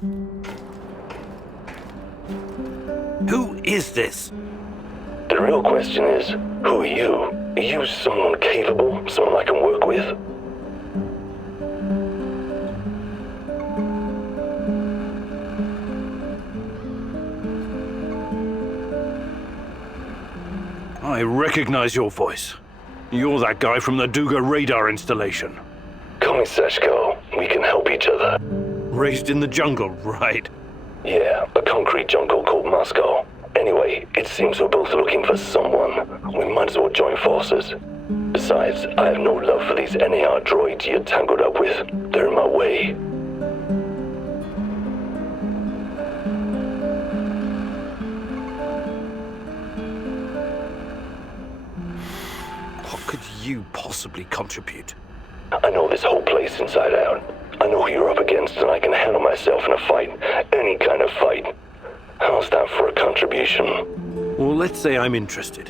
Who is this? The real question is, who are you? Are you someone capable? Someone I can work with? I recognize your voice. You're that guy from the Duga radar installation. Call me Seshko. We can help each other. Raised in the jungle, right? Yeah, a concrete jungle called Moscow. Anyway, it seems we're both looking for someone. We might as well join forces. Besides, I have no love for these NAR droids you're tangled up with. They're in my way. What could you possibly contribute? I know this whole place inside out. I know who you're up against, and I can handle myself in a fight. Any kind of fight. How's that for a contribution? Well, let's say I'm interested.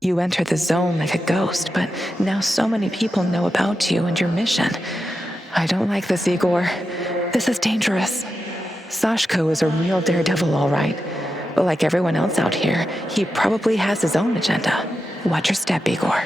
You entered the zone like a ghost, but now so many people know about you and your mission. I don't like this, Igor. This is dangerous. Sashko is a real daredevil, all right. But like everyone else out here, he probably has his own agenda. Watch your step, Igor.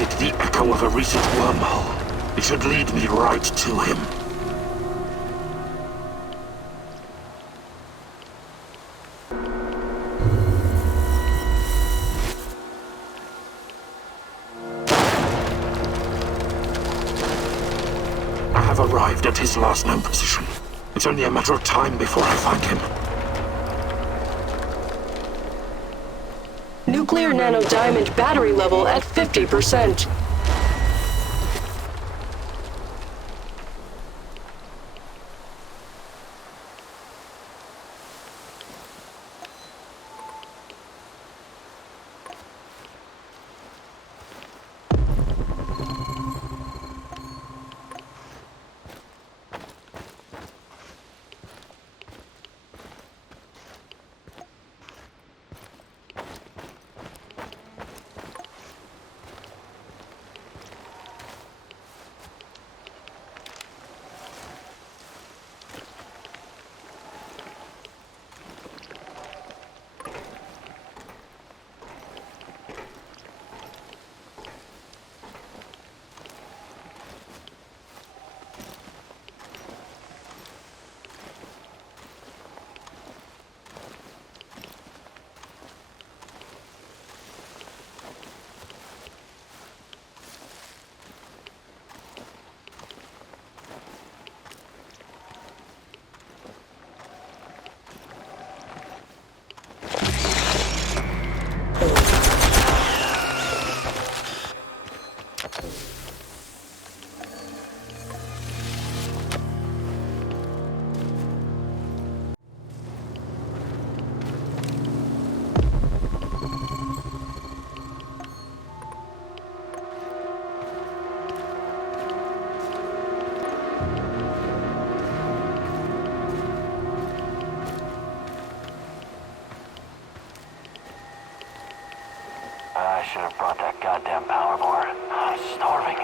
detected the echo of a recent wormhole. It should lead me right to him. I have arrived at his last known position. It's only a matter of time before I find him. Nuclear nanodiamond battery level at 50%. I should have brought that goddamn power board. I'm starving.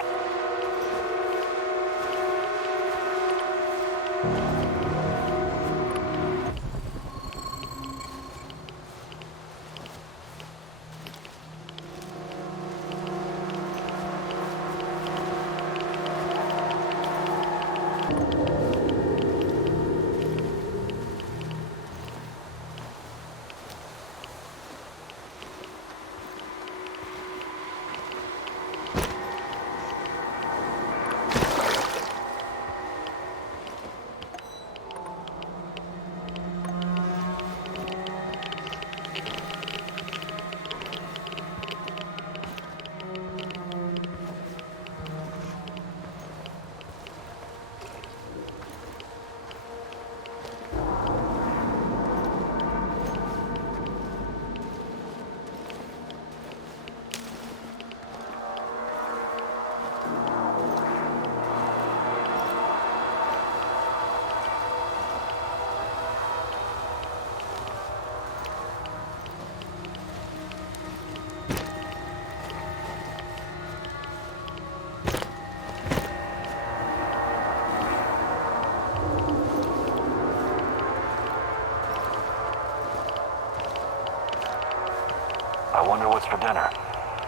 I wonder what's for dinner.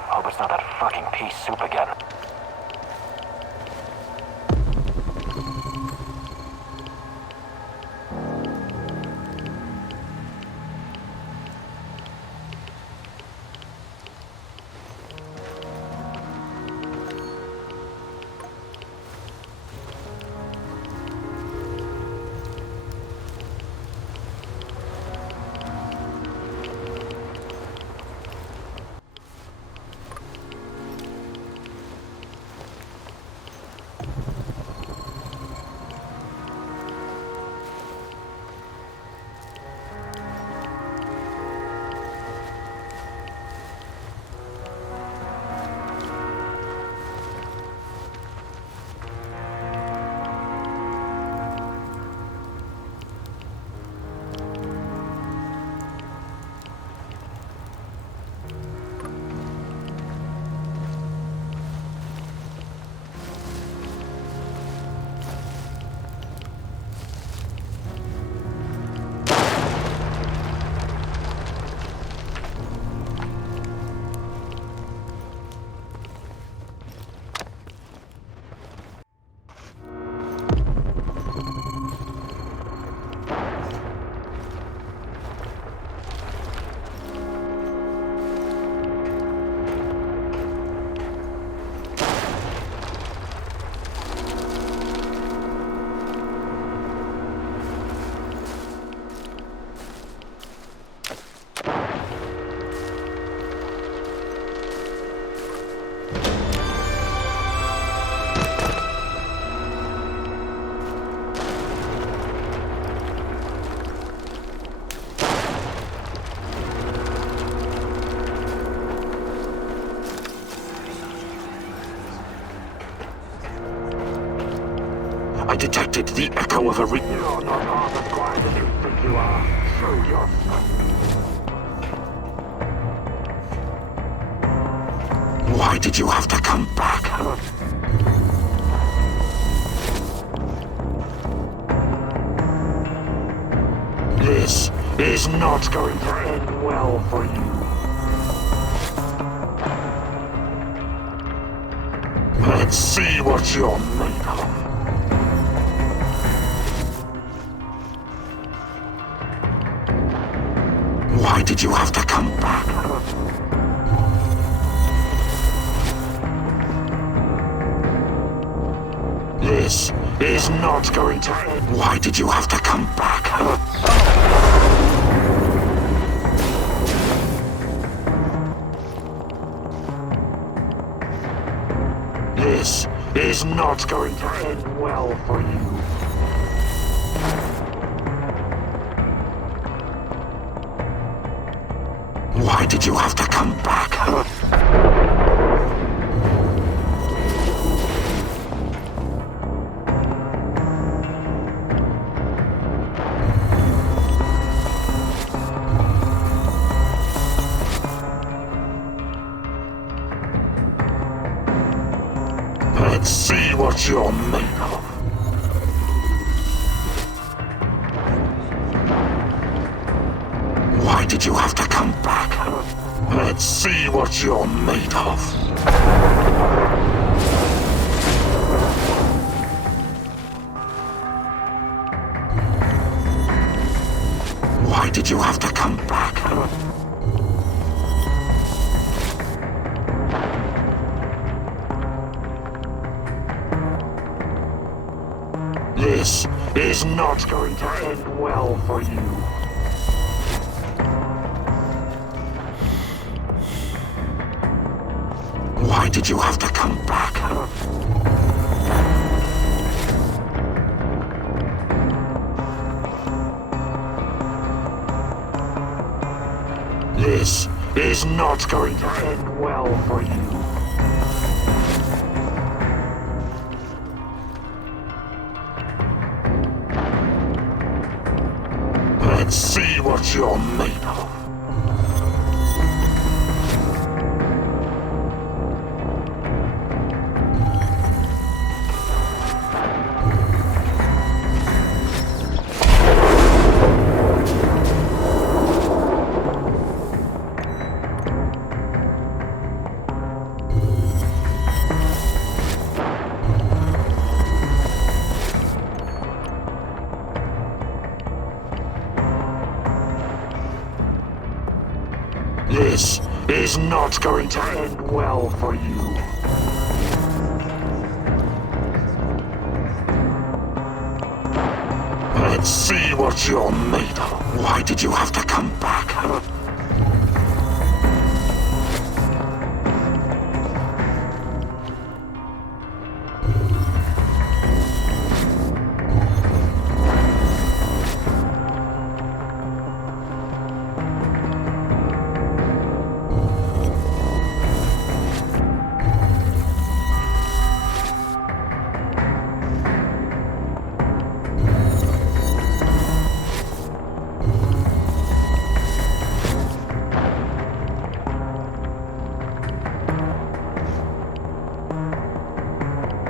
Hope it's not that fucking pea soup again. detected the echo of a You're not half as quiet as you think you are. Show yourself. Why did you have to come back? This is not going to end well for you. Let's see what you're made of. Why did you have to come back? This is not going to end. Why did you have to come back? This is not going to end well for you. Why did you have to come back? Let's see what you're made of. Why did you have to come back? Let's see what you're made of. Why did you have to come back? This is not going to end well for you. Why did you have to come back? This is not going to end well for you. Let's see what you're made of. This is not going to end well for you. Let's see what you're made of. Why did you have to come back?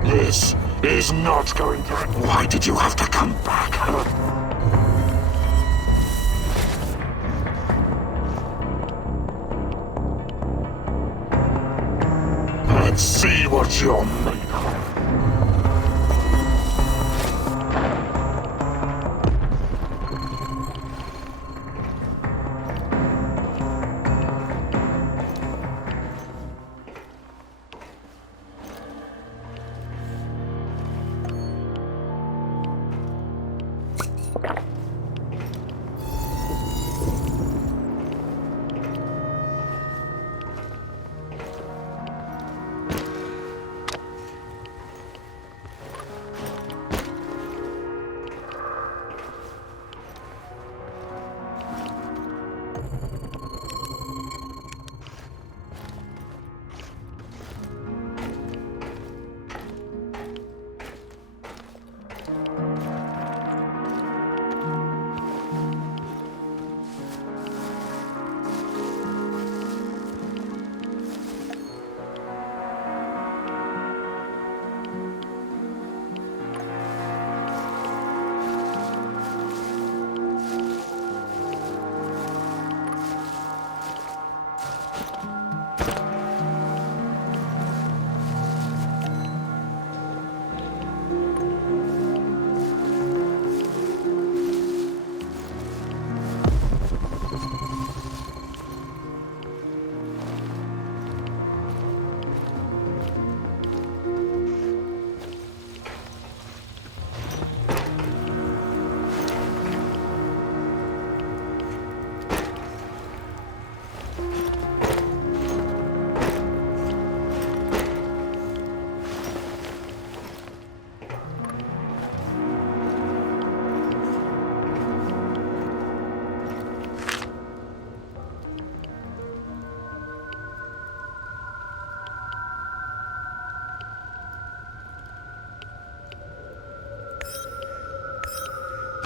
This is not going to... Why did you have to come back? Let's see what you're made of.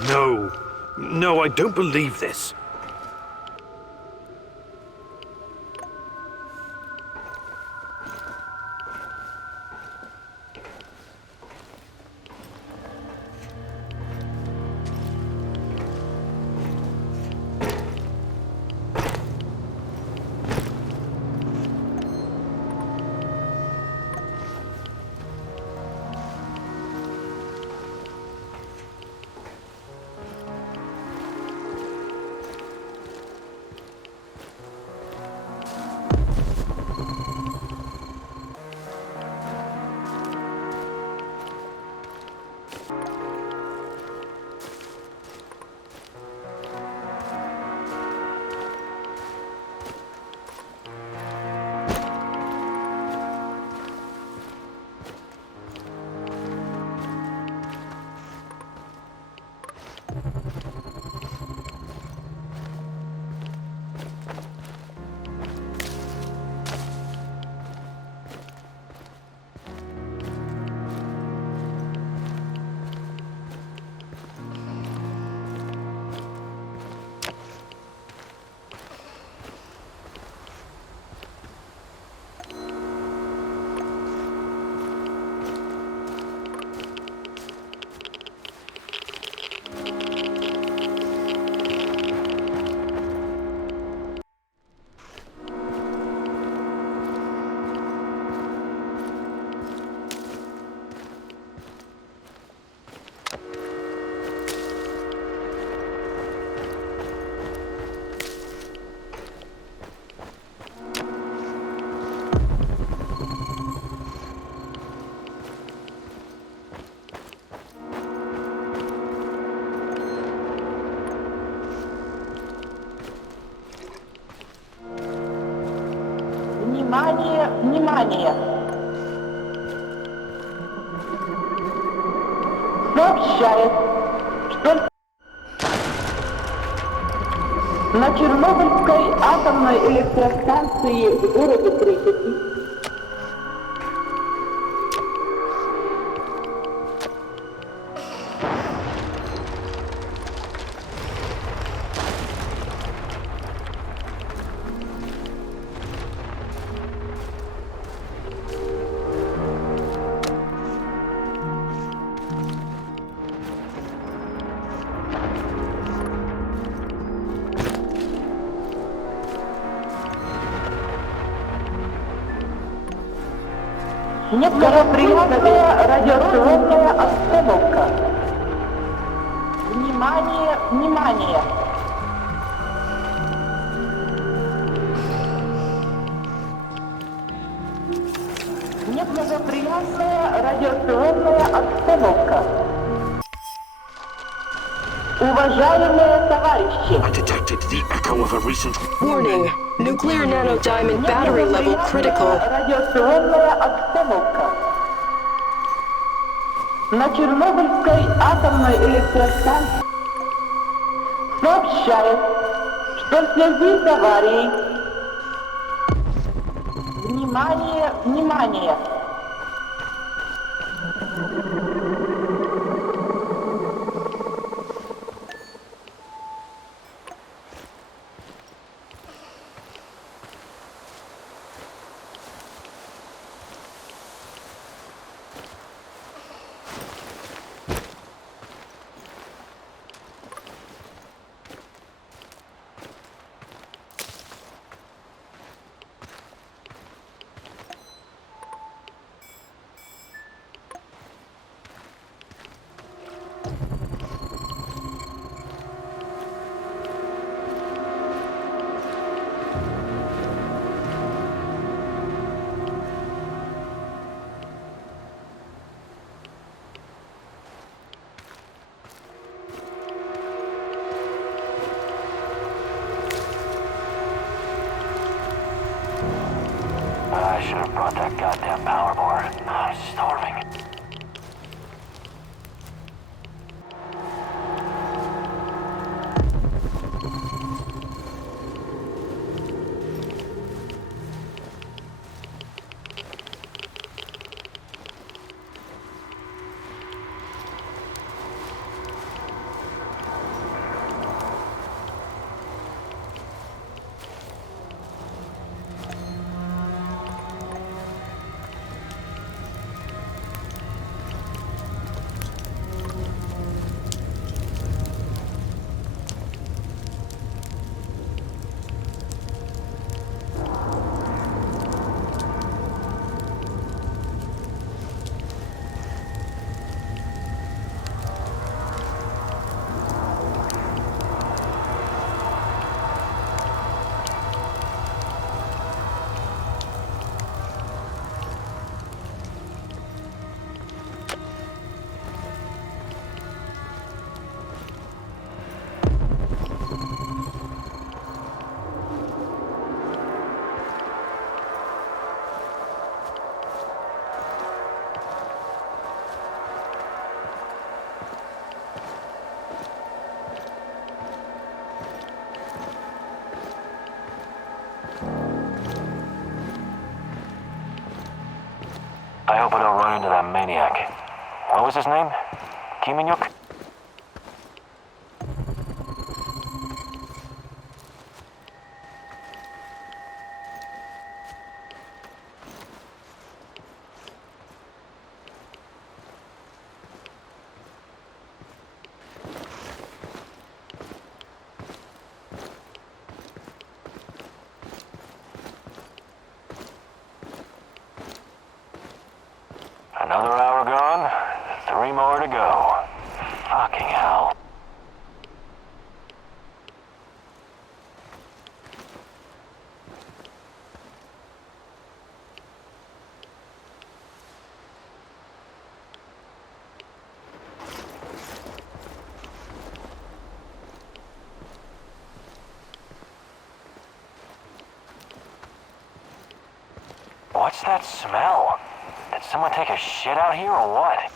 No. No, I don't believe this. Внимание, внимание! Сообщает, что на Чернобыльской атомной электростанции в городе Припяти Благоприятная радиационная обстановка. Внимание, внимание! Неблагоприятная радиационная обстановка. Уважаемые товарищи! I detected the echo of a recent... Warning. Nuclear nanodiamond battery level critical. Радиационная обстановка. На Чернобыльской атомной электростанции сообщает, что в связи с аварией... Внимание, внимание! I should have brought that goddamn power board. I'm starving. I hope I don't run into that maniac. What was his name? Kiminyuk? Another hour gone, 3 more to go. Fucking hell. What's that smell? Did someone take a shit out here or what?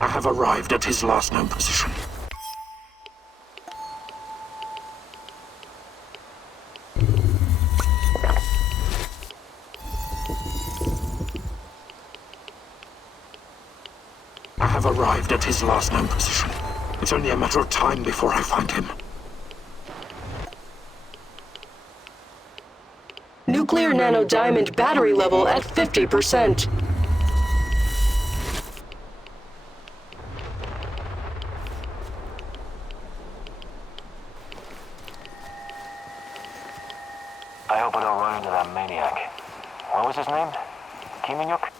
I have arrived at his last known position. I have arrived at his last known position. It's only a matter of time before I find him. Nuclear nanodiamond battery level at 50%. I hope I don't run into that maniac. What was his name? Kiminyuk?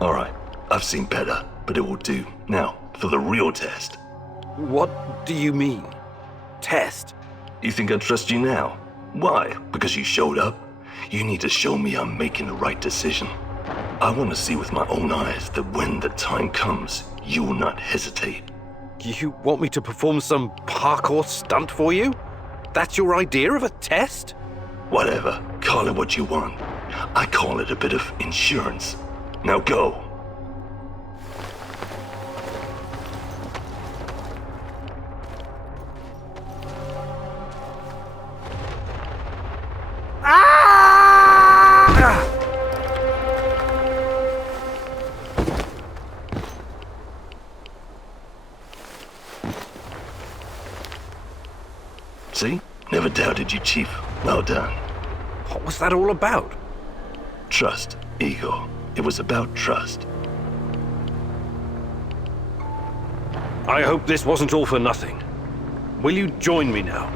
All right, I've seen better, but it will do. Now, for the real test. What do you mean? Test? You think I trust you now? Why? Because you showed up? You need to show me I'm making the right decision. I want to see with my own eyes that when the time comes, you will not hesitate. You want me to perform some parkour stunt for you? That's your idea of a test? Whatever, call it what you want. I call it a bit of insurance. Now go. See? Never doubted you, Chief. Well done. What was that all about? Trust, Igor. It was about trust. I hope this wasn't all for nothing. Will you join me now?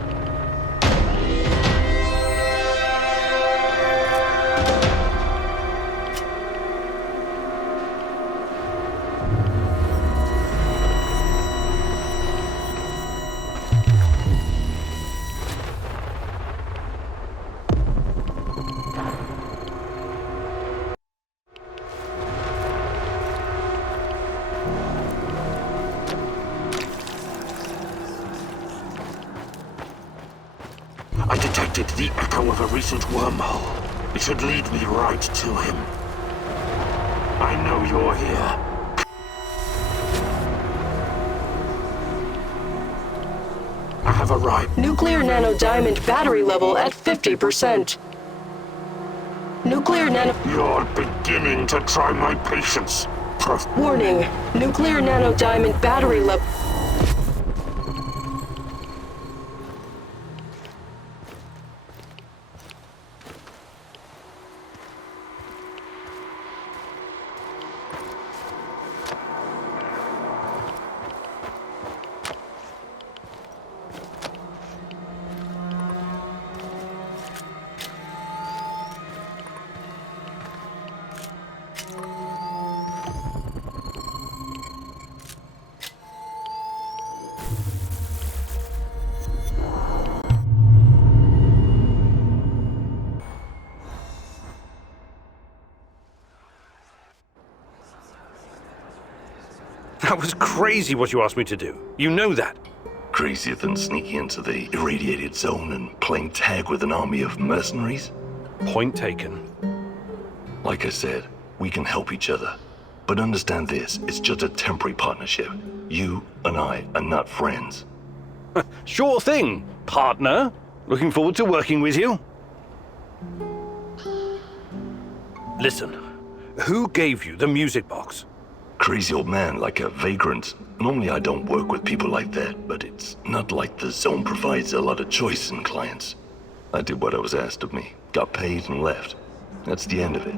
I detected the echo of a recent wormhole. It should lead me right to him. I know you're here. I have arrived. Nuclear nanodiamond battery level at 50%. Nuclear nano... You're beginning to try my patience. Warning. Nuclear nanodiamond battery level... That was crazy what you asked me to do. You know that. Crazier than sneaking into the irradiated zone and playing tag with an army of mercenaries? Point taken. Like I said, we can help each other. But understand this, it's just a temporary partnership. You and I are not friends. Sure thing, partner. Looking forward to working with you. Listen, who gave you the music box? Crazy old man like a vagrant. Normally I don't work with people like that, but it's not like the zone provides a lot of choice in clients. I did what I was asked of me, got paid and left. That's the end of it.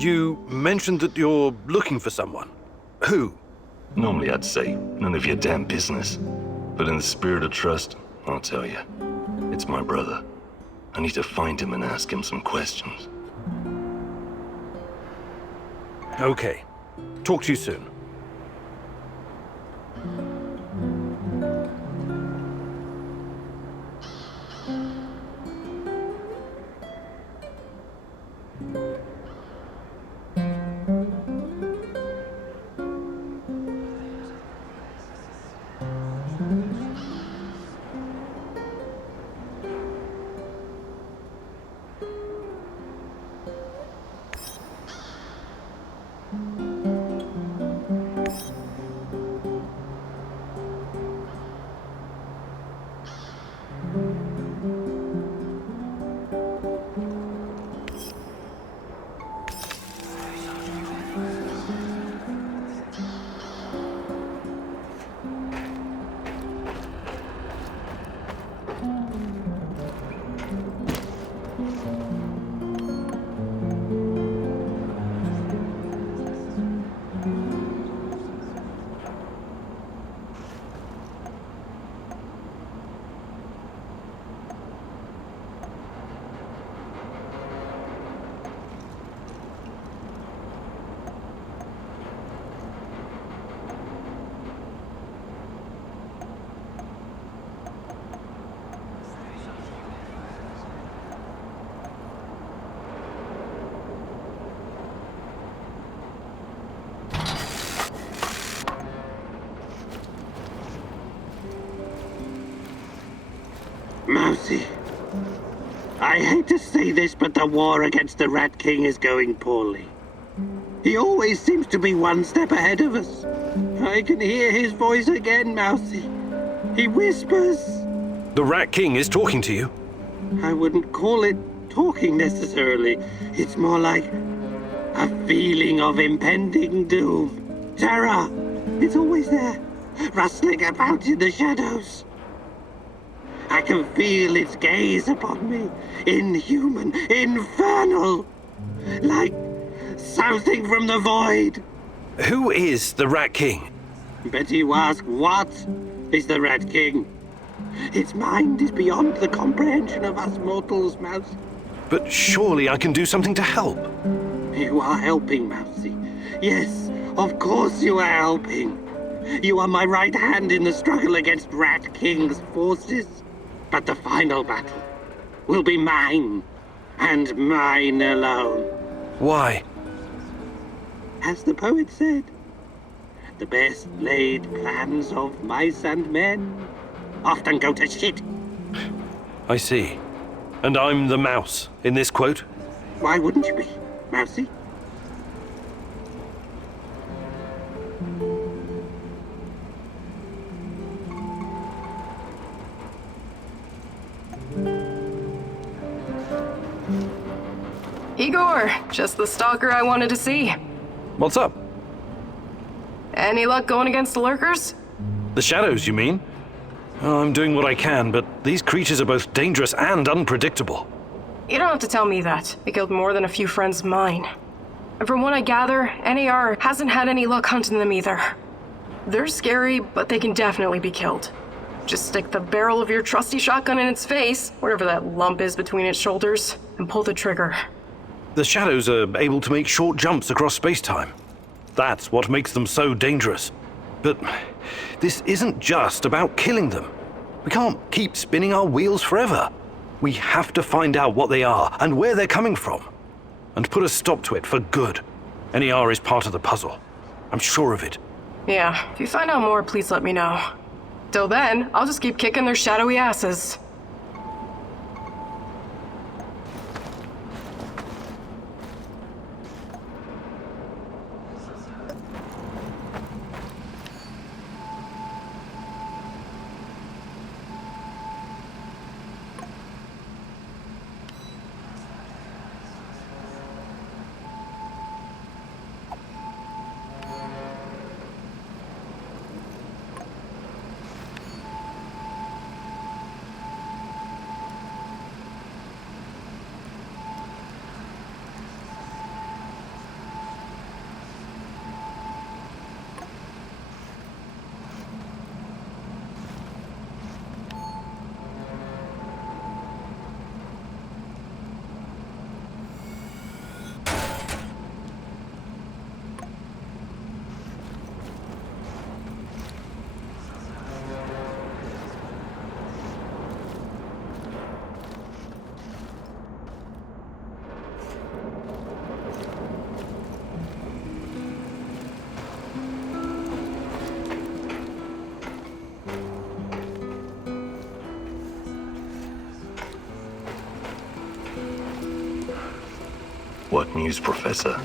You mentioned that you're looking for someone. Who? Normally I'd say, none of your damn business. But in the spirit of trust, I'll tell you. It's my brother. I need to find him and ask him some questions. Okay. Talk to you soon. I hate to say this, but the war against the Rat King is going poorly. He always seems to be one step ahead of us. I can hear his voice again, Mousy. He whispers. The Rat King is talking to you? I wouldn't call it talking necessarily. It's more like a feeling of impending doom. Terror. It's always there, rustling about in the shadows. I can feel its gaze upon me, inhuman, infernal, like something from the void. Who is the Rat King? Bet you ask, what is the Rat King? Its mind is beyond the comprehension of us mortals, Mouse. But surely I can do something to help. You are helping, Mousy. Yes, of course you are helping. You are my right hand in the struggle against Rat King's forces. But the final battle will be mine, and mine alone. Why? As the poet said, the best laid plans of mice and men often go to shit. I see. And I'm the mouse in this quote? Why wouldn't you be, Mousy? Igor, just the stalker I wanted to see. What's up? Any luck going against the lurkers? The shadows, you mean? Oh, I'm doing what I can, but these creatures are both dangerous and unpredictable. You don't have to tell me that. They killed more than a few friends of mine. And from what I gather, NAR hasn't had any luck hunting them either. They're scary, but they can definitely be killed. Just stick the barrel of your trusty shotgun in its face, whatever that lump is between its shoulders, and pull the trigger. The shadows are able to make short jumps across space-time. That's what makes them so dangerous. But this isn't just about killing them. We can't keep spinning our wheels forever. We have to find out what they are and where they're coming from, and put a stop to it for good. NER is part of the puzzle. I'm sure of it. Yeah, if you find out more, please let me know. Till then, I'll just keep kicking their shadowy asses. What news, Professor?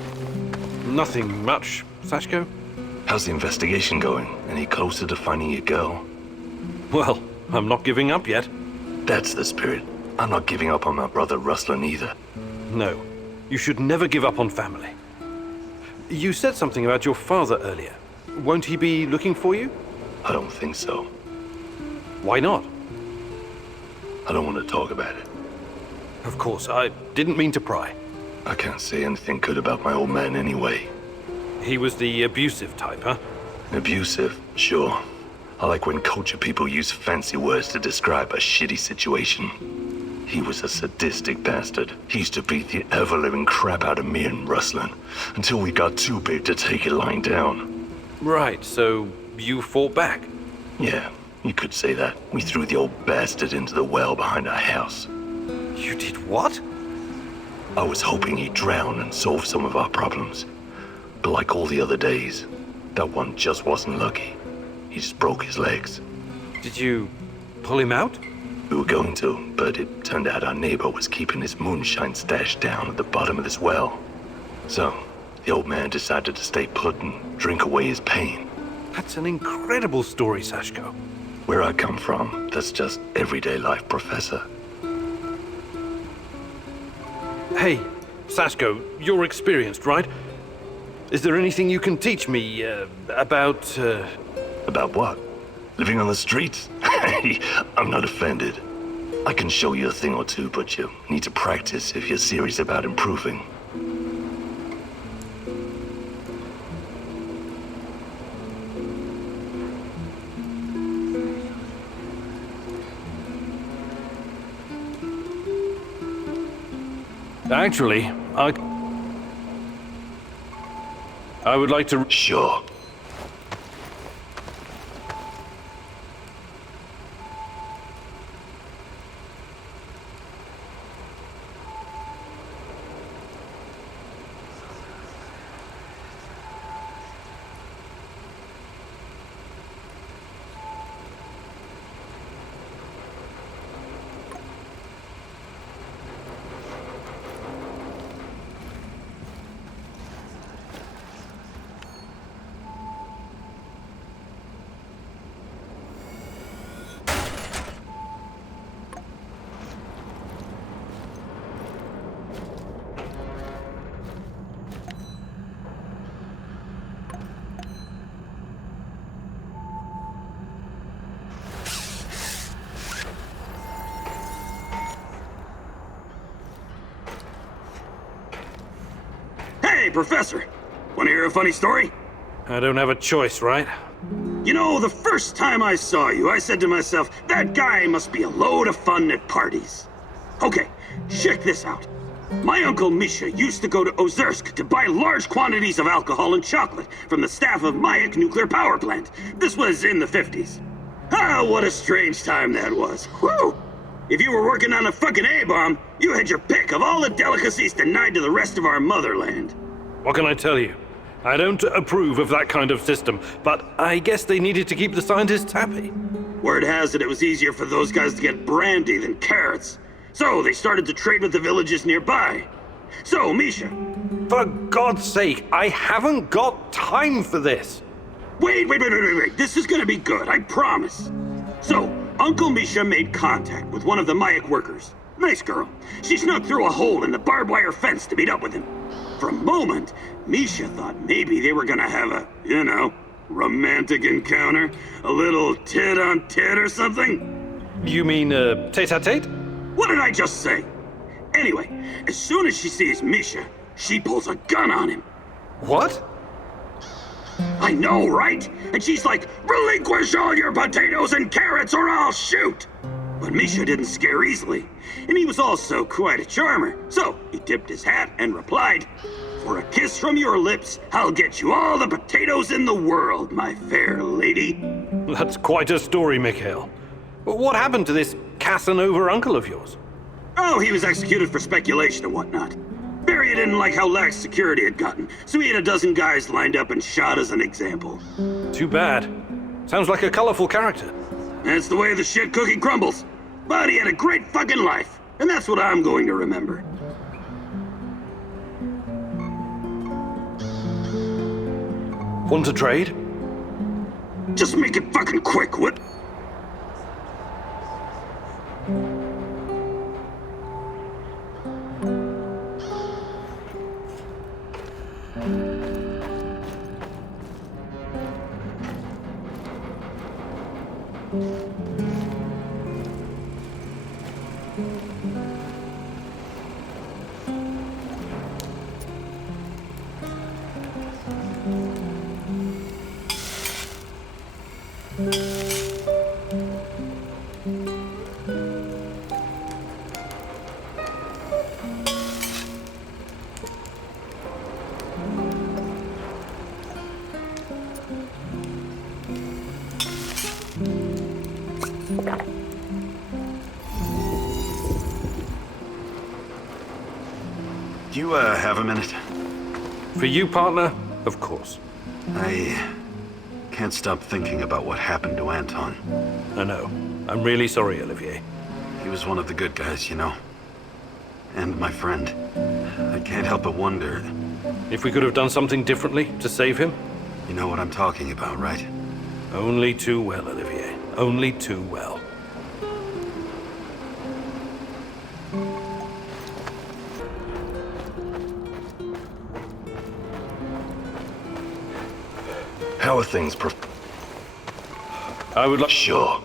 Nothing much, Sashko? How's the investigation going? Any closer to finding your girl? Well, I'm not giving up yet. That's the spirit. I'm not giving up on my brother Ruslan either. No, you should never give up on family. You said something about your father earlier. Won't he be looking for you? I don't think so. Why not? I don't want to talk about it. Of course, I didn't mean to pry. I can't say anything good about my old man anyway. He was the abusive type, huh? Abusive, sure. I like when culture people use fancy words to describe a shitty situation. He was a sadistic bastard. He used to beat the ever-living crap out of me and Ruslan, until we got too big to take it lying down. Right, so you fought back? Yeah, you could say that. We threw the old bastard into the well behind our house. You did what? I was hoping he'd drown and solve some of our problems. But like all the other days, that one just wasn't lucky. He just broke his legs. Did you pull him out? We were going to, but it turned out our neighbor was keeping his moonshine stashed down at the bottom of this well. So, the old man decided to stay put and drink away his pain. That's an incredible story, Sashko. Where I come from, that's just everyday life, Professor. Hey, Sashko, you're experienced, right? Is there anything you can teach me, about, About what? Living on the streets? I'm not offended. I can show you a thing or two, but you need to practice if you're serious about improving. Actually, I would like to... Sure. Hey, Professor! Want to hear a funny story? I don't have a choice, right? You know, the first time I saw you, I said to myself, that guy must be a load of fun at parties. Okay, check this out. My uncle Misha used to go to Ozersk to buy large quantities of alcohol and chocolate from the staff of Mayak nuclear power plant. This was in the 50s. Ah, what a strange time that was. Whew! If you were working on a fucking A-bomb, you had your pick of all the delicacies denied to the rest of our motherland. What can I tell you? I don't approve of that kind of system, but I guess they needed to keep the scientists happy. Word has it was easier for those guys to get brandy than carrots. So they started to trade with the villages nearby. So, Misha. For God's sake, I haven't got time for this. Wait. This is gonna be good, I promise. So, Uncle Misha made contact with one of the Mayak workers. Nice girl. She snuck through a hole in the barbed wire fence to meet up with him. For a moment, Misha thought maybe they were gonna have a, romantic encounter. A little tit-on-tit or something. You mean, tete-a-tete? What did I just say? Anyway, as soon as she sees Misha, she pulls a gun on him. What? I know, right? And she's like, relinquish all your potatoes and carrots or I'll shoot! But Misha didn't scare easily, and he was also quite a charmer. So he tipped his hat and replied, for a kiss from your lips, I'll get you all the potatoes in the world, my fair lady. That's quite a story, Mikhail. What happened to this Casanova uncle of yours? Oh, he was executed for speculation and whatnot. Barry didn't like how lax security had gotten, so he had a dozen guys lined up and shot as an example. Too bad. Sounds like a colorful character. That's the way the shit cookie crumbles. But he had a great fucking life, and that's what I'm going to remember. Want to trade? Just make it fucking quick, what? Do you, have a minute? For you, partner? Of course. I can't stop thinking about what happened to Anton. I know. I'm really sorry, Olivier. He was one of the good guys, you know. And my friend. I can't help but wonder. If we could have done something differently to save him? You know what I'm talking about, right? Only too well, Olivier. Only too well. How are things, I would like... Sure.